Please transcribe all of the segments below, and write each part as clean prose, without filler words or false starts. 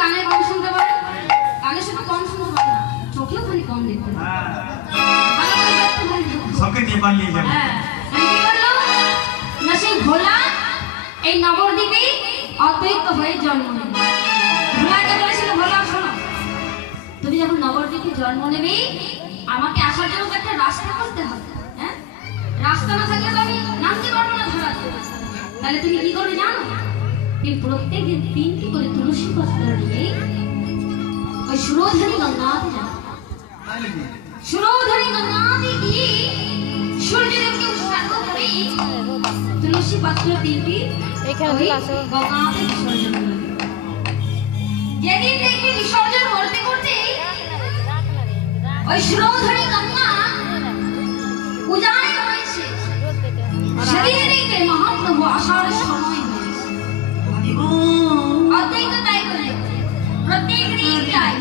কানে কম শুনতে পারে, কানে শুধু কম শুনতে পারে না, চোখেও খালি কম দেখতে পারে। সেই ভোলা এই নবদ্বীপে অদ্বৈত হয়ে জন্ম নেবে। ভোলাকে বলেছিল, ভোলা শোনো, তুমি যখন নবদ্বীপে জন্ম নেবে আমাকে আসার জন্য একটা রাস্তা করতে হবে। হ্যাঁ, রাস্তা না থাকলে তো আমি নামতে পারবো না ধরাতে। তাহলে তুমি কি করবে জানো? তুমি প্রত্যেক দিন 3টি করে তুলসী পত্র নিয়ে ওই সুরধনী গঙ্গাতে যাবে। সুরধনী গঙ্গাতে গিয়ে সূর্যদেবকে উৎসর্গ করে তুলসী পত্র 3টি গঙ্গাতে বিসর্জন করবে। যেদিন দেখবে বিসর্জন করতে করতে ওই সুরধনী গঙ্গা উজাড় হয়েছে, সেদিনে দেখবে মহাপ্রভু আসার সময় হয়েছে। অদ্বৈত তাই করে প্রত্যেক দিন যায়,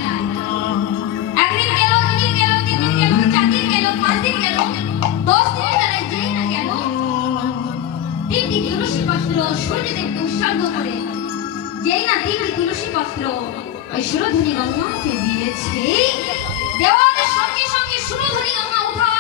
একদিন গেল, 2 দিন গেল, 3 দিন গেল, 4 দিন গেল, 5 দিন গেল, 10 দিনের বেলায় যেই না গেল 3টি তুলসী পত্র সূর্যদেবকে উৎসর্গ করে যেই না 3টি তুলসী পত্র ওই সুরধনী গঙ্গাতে দিয়েছে, দেওয়ার সঙ্গে সঙ্গে সুরধনী গঙ্গা